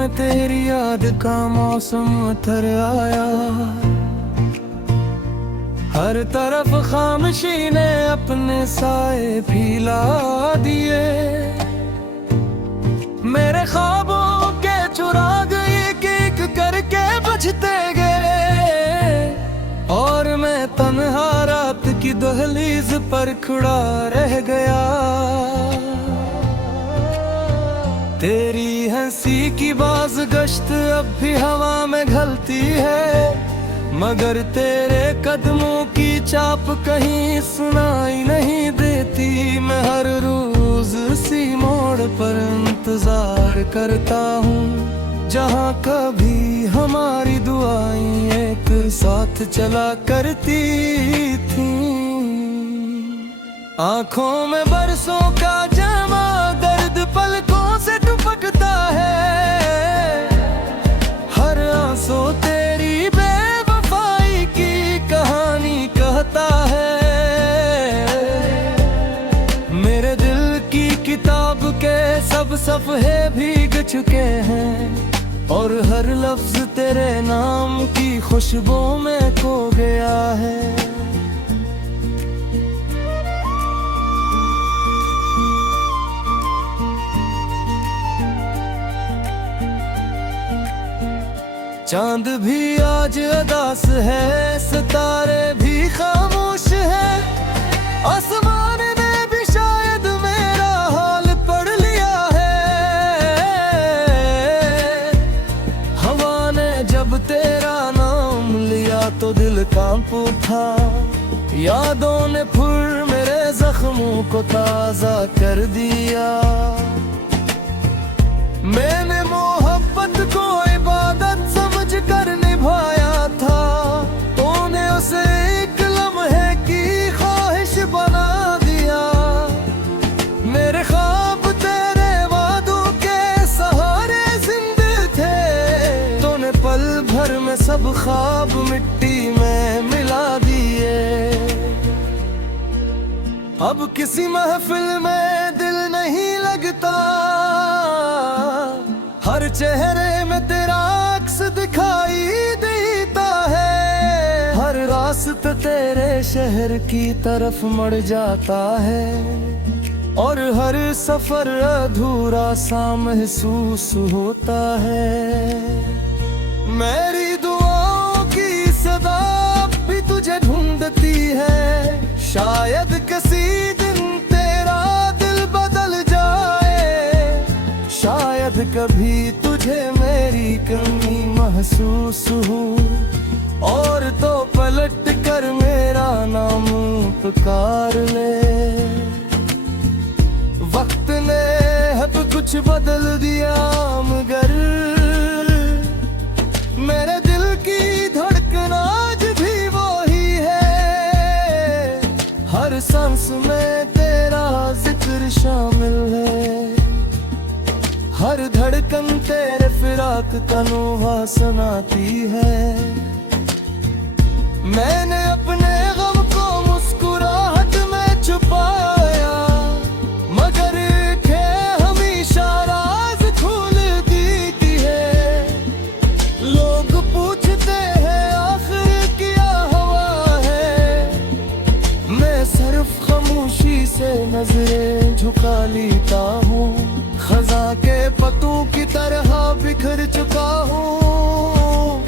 में तेरी याद का मौसम उतर आया। हर तरफ खामोशी ने अपने साए फैला दिए। मेरे ख्वाबों के चुराग एक एक करके बुझते गए और मैं तन्हा रात की दहलीज पर खड़ा रह गया। तेरी हंसी की बाज गश्त अब भी हवा में घलती है, मगर तेरे कदमों की चाप कहीं सुनाई नहीं देती। मैं हर रोज इसी मोड़ पर इंतजार करता हूँ, जहाँ कभी हमारी दुआएं एक साथ चला करती थी। आंखों में बरसों का जमा दर्द पलकों से टपकता है। हर आंसू तेरी बेवफाई की कहानी कहता है। मेरे दिल की किताब के सब सफ़े भीग चुके हैं और हर लफ्ज तेरे नाम की खुशबू में खो गया है। चांद भी आज उदास है, सितारे भी खामोश है, आसमान ने भी शायद मेरा हाल पढ़ लिया है। हवा ने जब तेरा नाम लिया तो दिल कांप उठा, यादों ने फिर मेरे जख्मों को ताजा कर दिया। मैंने मोहब्बत को इबादत समझ कर निभाया था, तूने उसे एक लम्हे की ख्वाहिश बना दिया। मेरे ख्वाब तेरे वादों के सहारे जिंदे थे, तूने पल भर में सब ख्वाब मिट्टी में मिला दिए। अब किसी महफिल में दिल नहीं लगता, हर चेहरे में तेरा अक्स दिखाई देता है। हर रास्ता तेरे शहर की तरफ मुड़ जाता है और हर सफर अधूरा सा महसूस होता है। मेरी दुआओं की सदा भी तुझे ढूंढती है, शायद किसी दिन तेरा दिल बदल जाए, शायद कभी तुझे मेरी कमी महसूस हो और तो पलट कर मेरा नाम पुकार ले। वक्त ने अब कुछ बदल दिया, मगर मेरे दिल की धड़कन आज भी वही है। हर सांस में तेरा जिक्र शामिल है, हर धड़कन तेरे फिराक का नोहा सुनाती है। मैंने अपने गम को मुस्कुराहट में छुपाया, मगर खे हमेशा राज खोल देती है। लोग पूछते हैं आखिर क्या हुआ है, मैं सिर्फ खामोशी से नजरें झुका लेता हूँ। खजा के पत्तों की तरह बिखर चुका हूँ,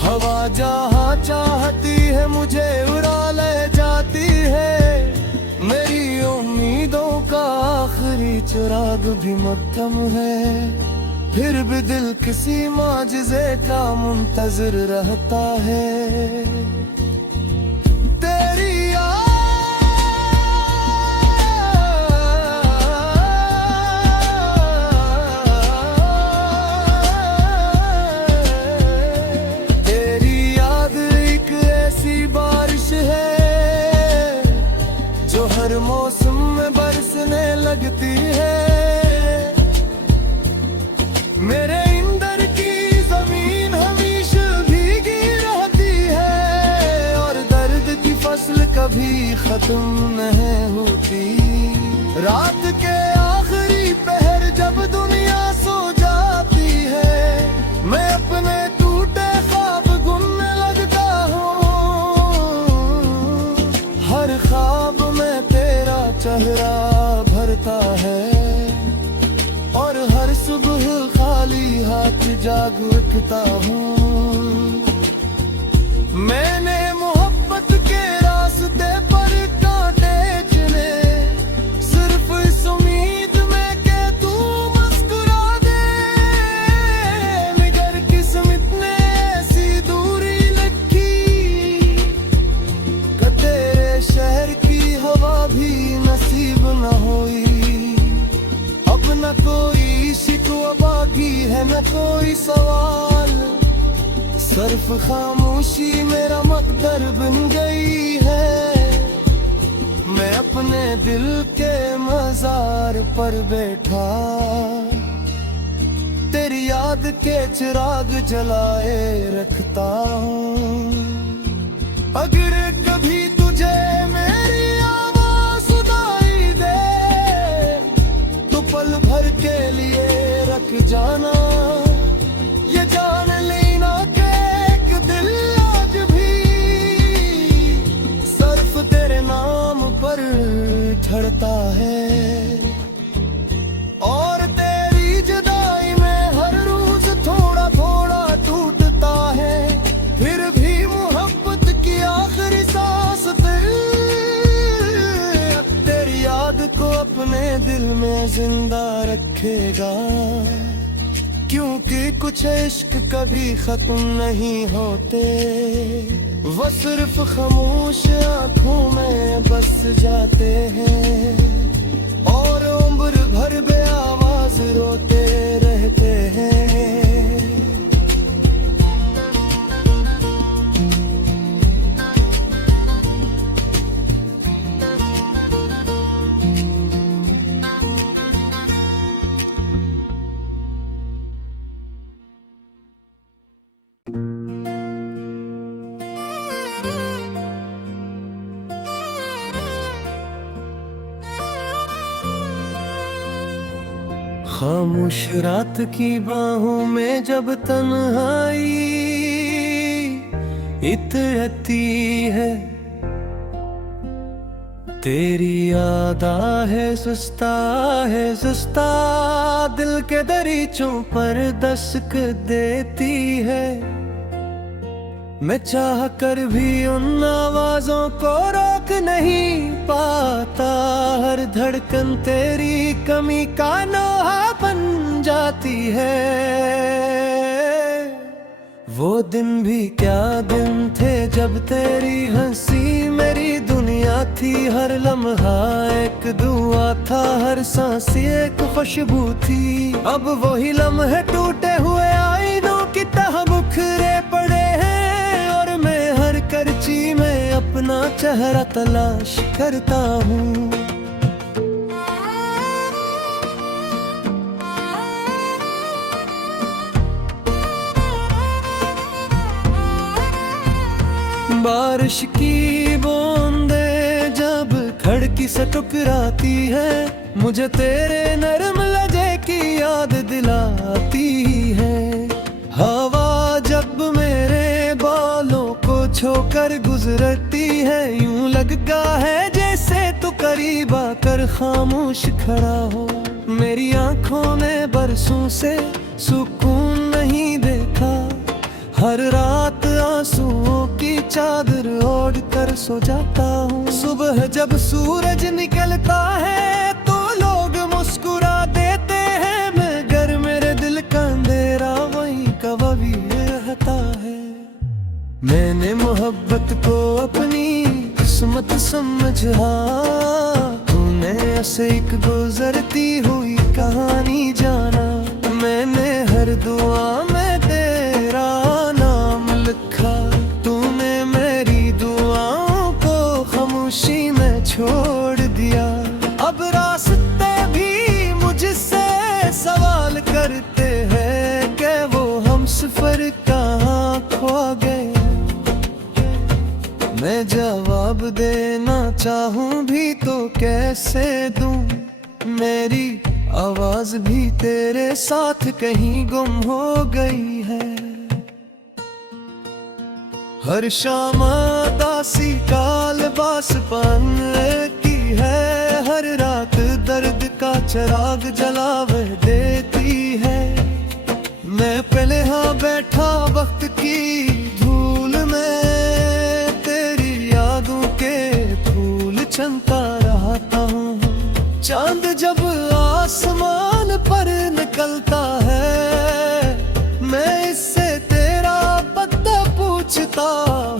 हवा जहाँ चाहती है मुझे उड़ा ले जाती है। मेरी उम्मीदों का आखिरी चिराग भी मक्कम है, फिर भी दिल किसी माजिज़े का मुंतज़िर रहता है। तेरी हर मौसम में बरसने लगती है। मेरे अंदर की जमीन हमेशा भीगी रहती है और दर्द की फसल कभी खत्म नहीं होती। रात के आखिरी पहर जब दुनिया सो जाती है, उठता हूँ। मैंने मोहब्बत के रास्ते पर कांटे चुने, सिर्फ इस उम्मीद में कि तू मुस्कुरा दे। मगर किस्मत ने ऐसी दूरी लिखी कि तेरे शहर की हवा भी नसीब न हुई। अब न कोई शिकवा बाकी है न कोई सवाल, सिर्फ खामोशी मेरा मकदर बन गई है। मैं अपने दिल के मजार पर बैठा, तेरी याद के चिराग जलाए रखता हूँ। अगर कभी तुझे मेरी आवाज़ सुनाई दे तो पल भर के लिए रख जाना। ये जान लेना कि एक दिल आज भी सिर्फ तेरे नाम पर धड़कता है। और तेरी जुदाई में हर रोज थोड़ा थोड़ा टूटता है, फिर भी मोहब्बत की आखिरी सांस दिल तेरी याद को अपने दिल में जिंदा रखेगा। क्योंकि कुछ इश्क कभी खत्म नहीं होते, वो सिर्फ खामोश आंखों में बस जाते हैं और उम्र भर बेआवाज रोते रहते हैं। खामोश रात की बाहों में जब तन्हाई इतरती है, तेरी याद है सुस्ता दिल के दरीचों पर दस्तक देती है। मैं चाह कर भी उन आवाजों को रोक नहीं पाता, हर धड़कन तेरी कमी का नोहा बन जाती है। वो दिन भी क्या दिन थे जब तेरी हंसी मेरी दुनिया थी, हर लम्हा एक दुआ था, हर सांस एक खुशबू थी। अब वही लम्हे टूटे हुए आईनों की तरह बिखरे पड़े हैं, करची में अपना चेहरा तलाश करता हूँ। बारिश की बूंदें जब खिड़की से टकराती है, मुझे तेरे नरम लहजे की याद दिलाती है। हवा जब मेरे बालों को छोकर गुजरती है, यूं लगता है जैसे तू करीब आकर खामोश खड़ा हो। मेरी आंखों ने बरसों से सुकून नहीं देखा, हर रात आंसुओं की चादर ओढ़ कर सो जाता हूँ। सुबह जब सूरज निकलता है तो लोग मुस्कुरा देते हैं, मगर मेरे दिल का अंधेरा वहीं का वही रहता है। मैंने मोहब्बत को अपनी किस्मत समझा, तूने ऐसे एक गुजरती हुई कहानी जाना। मैंने हर दुआ में तेरा नाम लिखा, तूने मेरी दुआओं को खामोशी में छोड़ दिया। अब रास्ते भी मुझसे सवाल करते हैं कि वो हमसफर कहाँ खो गए। मैं जवाब देना चाहूँ भी तो कैसे दूँ, मेरी आवाज भी तेरे साथ कहीं गुम हो गई है। हर शाम दासी का लिबास पहनने की है, हर रात दर्द का चिराग जलावे देती है। मैं पहले हाँ बैठा वक्त की धूल में, तेरी यादों के फूल चमका रहा हूँ। चांद जब आसमान पर निकलता है, मैं इससे तेरा पता पूछता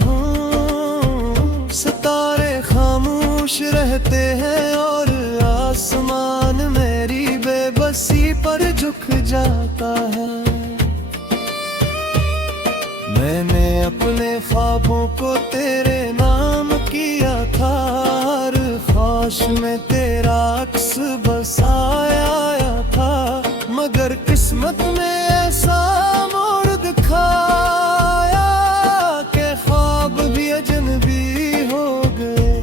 हूँ। सितारे खामोश रहते हैं और आसमान मेरी बेबसी पर झुक जाता है। मैंने अपने ख्वाबों को तेरे नाम किया था, हर ख्वाहिश में तेरा अक्स बसाया था। मगर किस्मत में ऐसा मोड़ दिखाया कि ख्वाब भी अजनबी हो गए।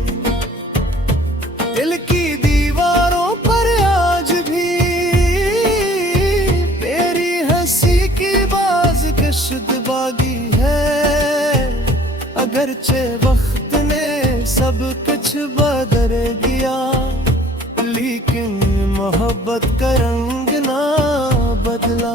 दिल की दीवारों पर आज भी तेरी हंसी की बाज़गश्त बागी है। अगरचे वक्त ने सब कुछ बदल दिया, लेकिन मोहब्बत का रंग ना बदला।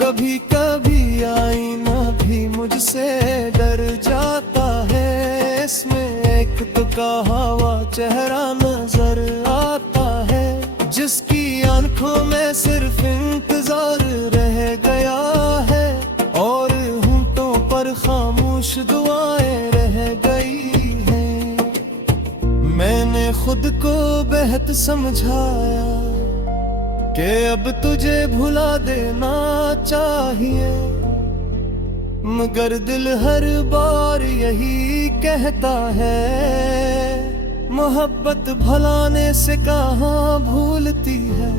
कभी कभी आईना भी मुझसे डर जाता है, इसमें एक तो कहावा चेहरा नजर आता है, जिसकी आंखों में सिर्फ इंतजार रह गया है और होंठों पर खामोश दुआएं रह गई हैं। मैंने खुद को बेहद समझाया कि अब तुझे भुला देना चाहिए, मगर दिल हर बार यही कहता है, मोहब्बत भुलाने से कहाँ भूलती है।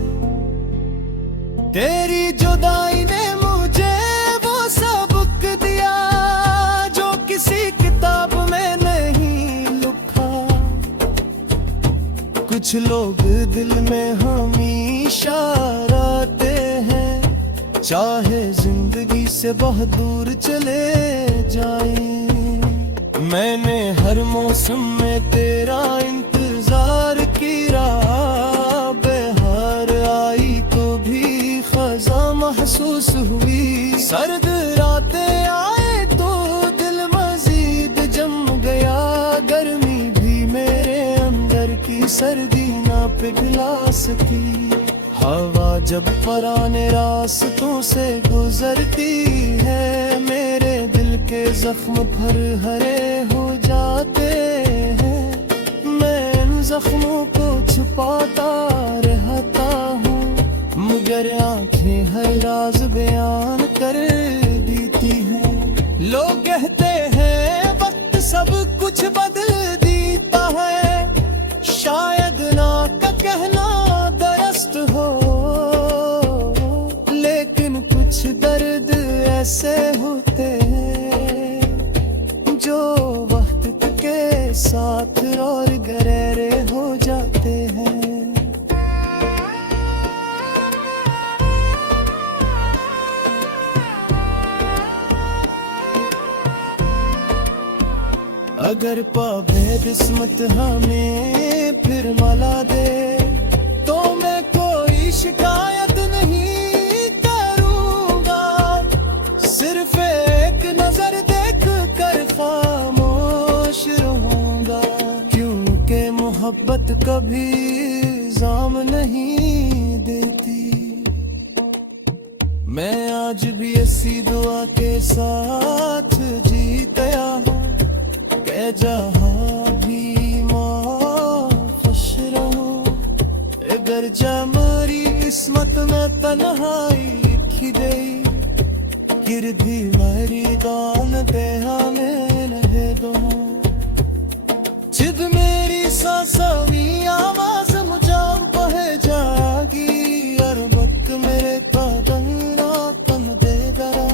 तेरी जुदाई ने मुझे वो सबक दिया जो किसी किताब में नहीं लिखा। कुछ लोग दिल में हमेशा रहते हैं, चाहे जिंदगी से बहुत दूर चले जाए। मैंने हर मौसम में तेरा इंतजार किया, बहार आई तो भी खज़ा महसूस हुई। सर्द रातें आए तो दिल मजीद जम गया, गर्मी भी मेरे अंदर की सर्दी ना पिघला सकी। हवा जब पुराने रास्तों से गुजरती है, मेरे दिल के जख्म भर हरे हो जाते हैं। मैं इन जख्मों को छुपाता रहता हूँ, मगर आंखें हर राज बयान कर देती हैं। लोग कहते हैं वक्त सब कुछ बदल देता है, शायद ना का कहना दुरुस्त हो, लेकिन कुछ दर्द ऐसे होते हैं जो वक्त के साथ और गहरे हो जाते हैं। अगर पावे किस्मत हमें फिर मिला दे, तो मैं कोई शिकायत नहीं करूँगा। सिर्फ एक नजर देख कर खामोश रहूँगा, क्योंकि मोहब्बत कभी इल्जाम नहीं देती। मैं आज भी इसी दुआ के साथ जीता हूँ, जहाँ भी माँ खुश रहो। अगर जमारी किस्मत में तन्हाई खिदे, गिर भी मेरी दान दे हमें रहे दो। जिद मेरी सांसावी आवाज मुझाम पहे जागी, और वक्त मेरे कदम रातम दे दरा।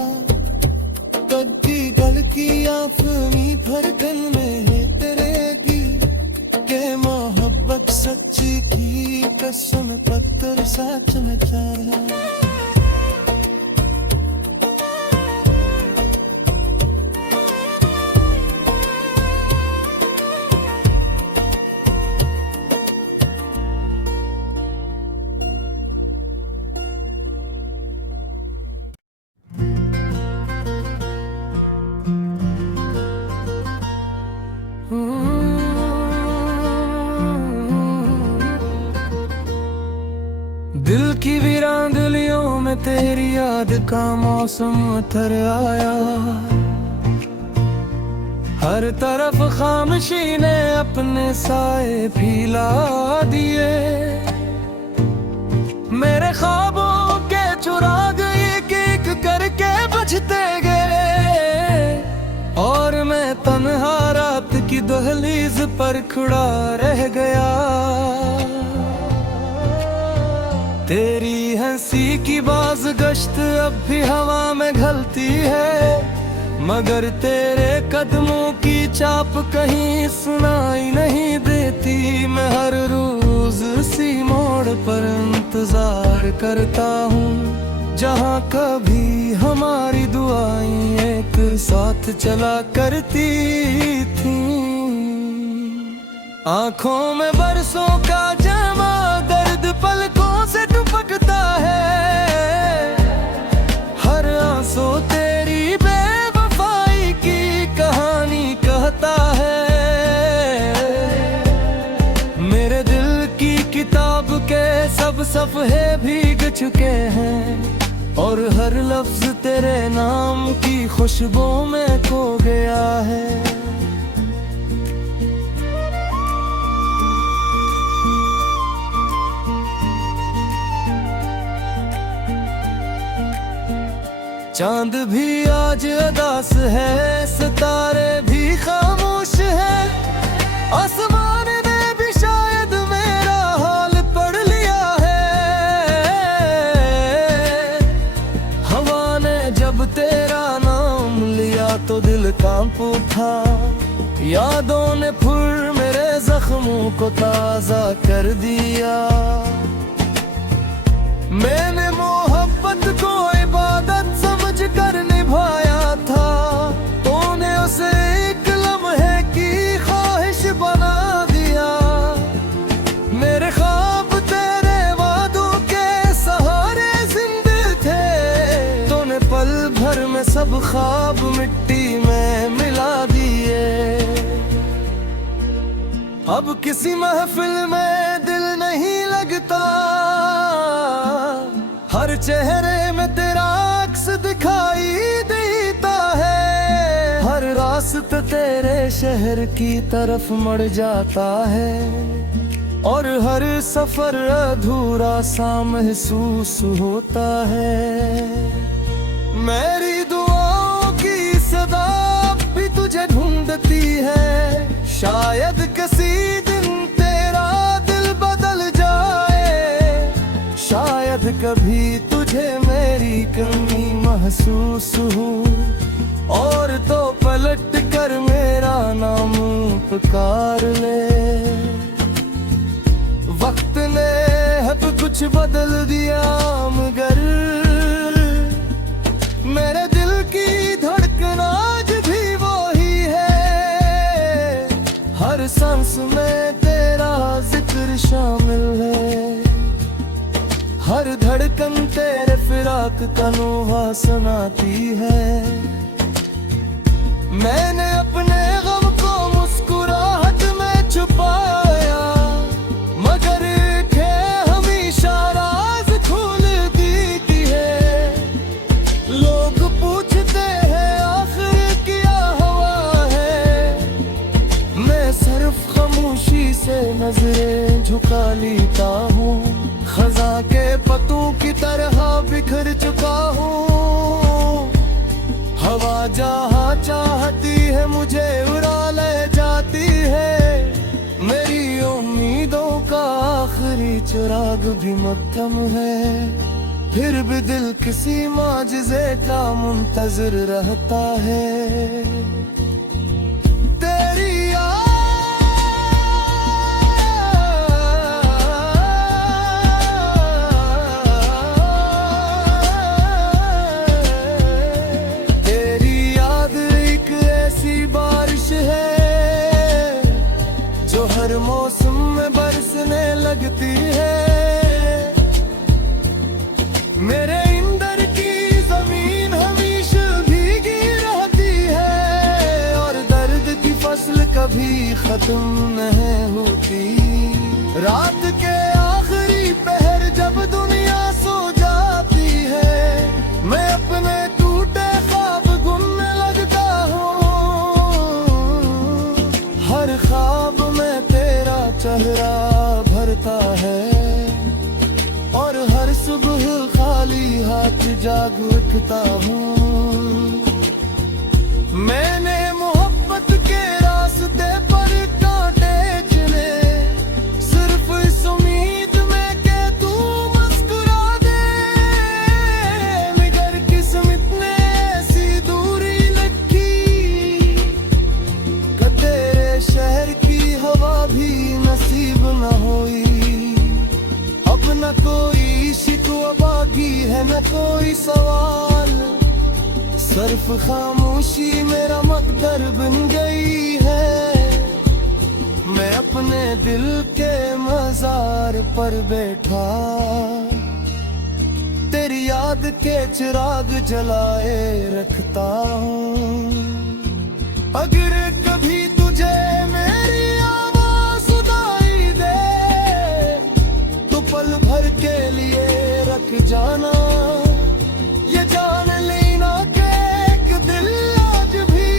कद्दी गल की आफमी धड़कन में है तेरे की, के मोहब्बत सच्ची की कसम पत्थर सच में चला। तेरी याद का मौसम उतर आया। हर तरफ खामोशी ने अपने साए फैला दिए। मेरे ख्वाबों के चुराग एक एक करके बुझते गए, और मैं तन्हा रात की दहलीज पर खड़ा रह गया। तेरी हंसी की बाज गश्त अब भी हवा में घलती है, मगर तेरे कदमों की चाप कहीं सुनाई नहीं देती। मैं हर रोज इसी मोड़ पर इंतजार करता हूँ, जहाँ कभी हमारी दुआएं एक साथ चला करती थी। आँखों में बरसों का जमा दर्द पलकों से टपकता है। हर आंसू तेरी बेवफाई की कहानी कहता है। मेरे दिल की किताब के सब सफ़े भीग चुके हैं, और हर लफ्ज तेरे नाम की खुशबू में खो गया है। चांद भी आज उदास है, सितारे भी खामोश है। आसमान ने भी शायद मेरा हाल पढ़ लिया है। हवा ने जब तेरा नाम लिया तो दिल कांप उठा। यादों ने फिर मेरे जख्मों को ताजा कर दिया। मैंने मोहब्बत को इबादत समझ कर निभाया था, तूने उसे एक लम्हे की ख्वाहिश बना दिया। मेरे ख्वाब तेरे वादों के सहारे जिंदे थे, तूने पल भर में सब ख्वाब मिट्टी में मिला दिए। अब किसी महफिल में दिल नहीं लगता, हर चेहरे में तेरा अक्स दिखाई देता है। हर रास्ता तेरे शहर की तरफ मुड़ जाता है, और हर सफर अधूरा सा महसूस होता है। मेरी दुआओं की सदा भी तुझे ढूंढती है, शायद किसी दिन तेरा दिल बदल जाए। शायद कभी तुझे मेरी कमी महसूस हो, और तो पलट कर मेरा नाम पुकार ले। वक्त ने अब कुछ बदल दिया, मगर मेरे दिल की धड़कन आज भी वही है। हर सांस में तेरा जिक्र शामिल है, हर धड़कन तेरे फिराक का नोहा सुनाती है। मैंने अपने गम को मुस्कुराहट में छुपाया, मगर खे हमेशा राज खोल देती है। लोग पूछते हैं आखिर क्या हुआ है, मैं सिर्फ खामोशी से नजरें झुका लेता हूँ। खजा के पत्तों की तरह बिखर चुका हूँ। हवा जहाँ चाहती है मुझे उड़ा ले जाती है। मेरी उम्मीदों का आखिरी चिराग भी मक्कम है, फिर भी दिल किसी माजिज़े का मुंतज़िर रहता है। हर मौसम में बरसने लगती है। मेरे अंदर की जमीन हमेशा भीगी रहती है, और दर्द की फसल कभी खत्म नहीं होती। रात के आखिरी पहर जब दुनिया सो जाती है, रखता हूँ। मैंने मोहब्बत के रास्ते पर कांटे चुने, सिर्फ इस उम्मीद में कि तू मुस्कुरा दे। मगर किस्मत ने ऐसी दूरी रखी कि तेरे शहर की हवा भी नसीब न हुई। अब न कोई शिकवा बाकी है न कोई सवाल, सिर्फ खामोशी मेरा मकदर बन गई है। मैं अपने दिल के मजार पर बैठा, तेरी याद के चिराग जलाए रखता हूँ। अगर कभी तुझे मेरी आवाज सुनाई दे तो पल भर के लिए रख जाना। ये जान लेना कि एक दिल आज भी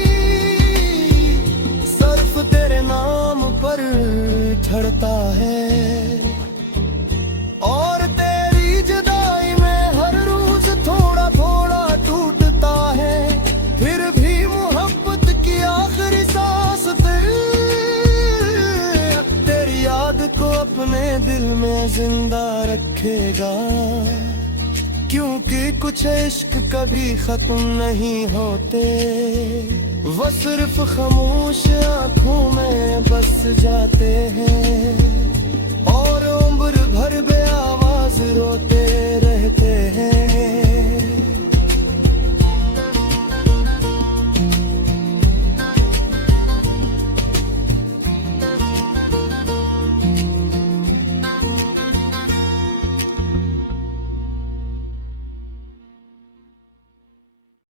सिर्फ तेरे नाम पर धड़कता है। और तेरी जुदाई में हर रोज थोड़ा थोड़ा टूटता है, फिर भी मोहब्बत की आखिरी सांस तेरी याद को अपने दिल में जिंदा रखेगा। क्योंकि कुछ इश्क कभी खत्म नहीं होते, वो सिर्फ खामोश आंखों में बस जाते हैं और उम्र भर बेआवाज रोते रहते हैं।